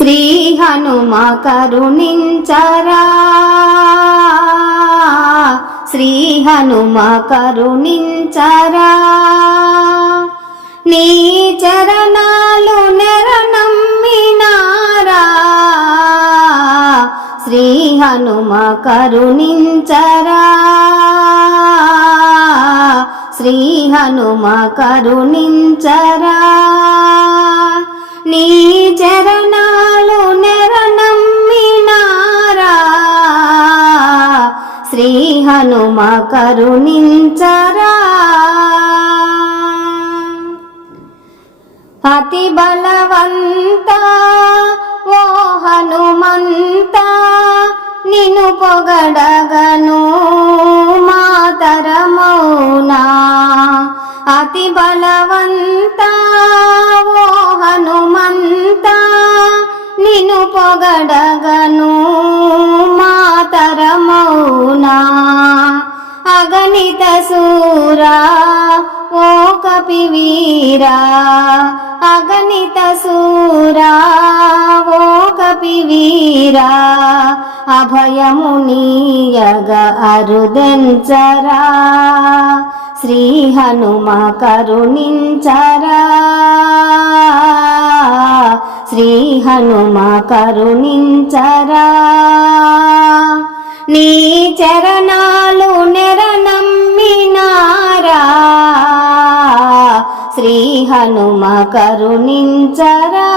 శ్రీ హనుమ కరుణించరా? శ్రీ హనుమ కరుణించరా? నీ చరణాలు నెరనమ్మినారా? శ్రీ హనుమ కరుణించరా? శ్రీ హనుమ కరుణించరా? నీ చరణ కరుణించరా? అతి బలవంత ఓ హనుమంత నిను పొగడగను మాతరమౌనా అతి బలవంత ఓ హనుమంత నిను పొగడగ సూరా ఓ కపివీరా అగణిత సూరా ఓ కపివీరా అభయమునీయగ అరుదెంచరా శ్రీ హనుమ కరుణించరా శ్రీ హనుమ కరుణించరా. నీ చరణాలు నెర హనుమ కరుణించరా.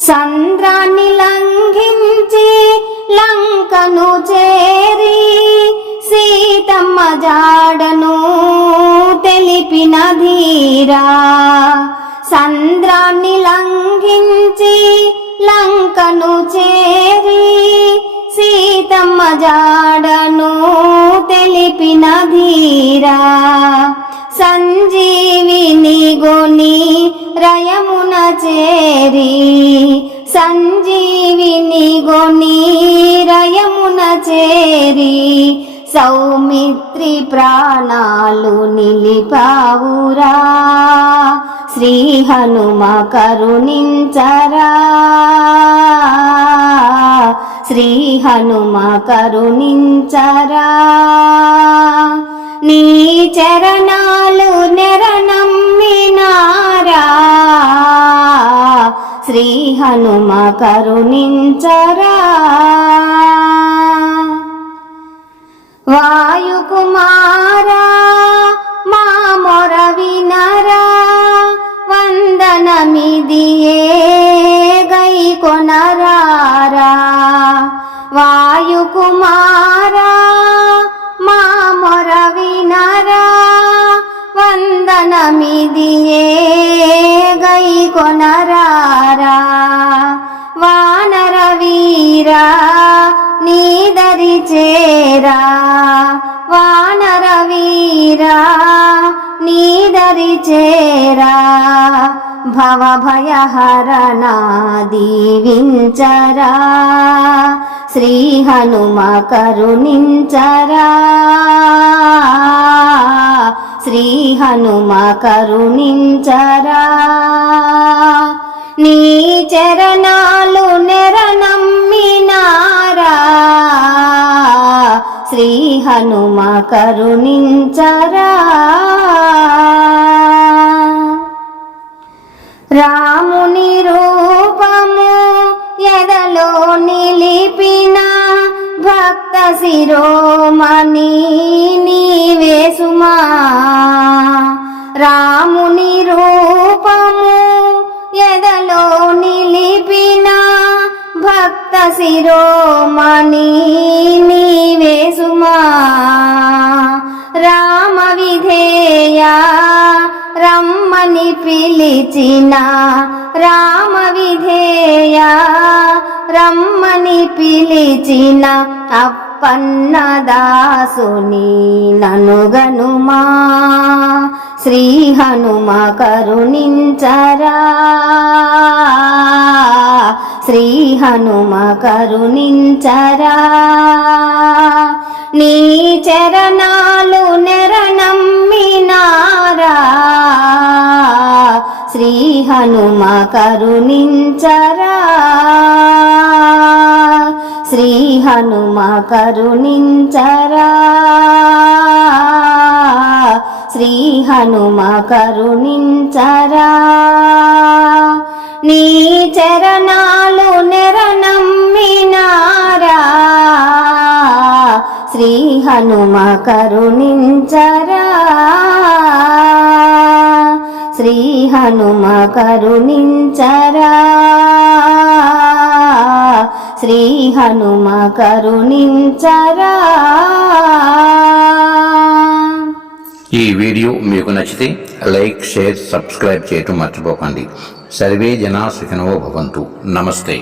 సంద్రాన్ని లంఘించి లంకను చేరి సీతమ్మ జాడను తెలిపిన ధీరా. సంద్రాన్ని లంఘించి లంకను చేరి సీతమ్మ జాడను తెలిపిన ధీరా సంజీవిని గొని రయమున చేరి సంజీవిని గొని రయమున చేరి సౌమిత్రి ప్రాణాలు నిలిపావురా శ్రీ హనుమ కరుణించరా. శ్రీ హనుమ కరుణించరా. నీ చరణాలు నెరనమ్మినారా. శ్రీ హనుమ కరుణించరా. వాయుకుమారా వాయుకుమారా మా మొర వినరా వందనమిదియే గై కొనరారా. వానర వీరా నీదరి చేరా. వానర వీరా నీదరి చేరా. భవ భయహరణ దీవించరా శ్రీ హనుమ కరుణించరా. శ్రీ హనుమ కరుణించరా. నీ చరణాలు నెరనమ్మినారా. శ్రీ హనుమ కరుణించరా. రామ శిరోమణి నీవేసుమా రాముని రూపము ఎదలో నిలిపిన భక్త శిరోమణి నీవేసుమా రామ విధేయ రమ్మని పిలిచిన రామ విధేయ రమ్మని పిలిచిన అప్ప పన్నదాసుని ననుగనుమా శ్రీ హనుమ కరుణించరా. శ్రీ హనుమ కరుణించరా. నీ చరణాలు నెరనమ్మినారా. శ్రీ హనుమ కరుణించరా. శ్రీ హనుమ కరుణించరా. శ్రీ హనుమ కరుణించరా. నీ చరణాలు నెరనమ్మినారా. శ్రీ హనుమ కరుణించరా. శ్రీ హనుమ కరుణించరా. శ్రీ హనుమ కరుణించరా. ఈ వీడియో మీకు నచ్చితే లైక్ షేర్ సబ్స్క్రైబ్ చేయటం మర్చిపోకండి. సర్వే జనా సుఖినో భవంతు. నమస్తే.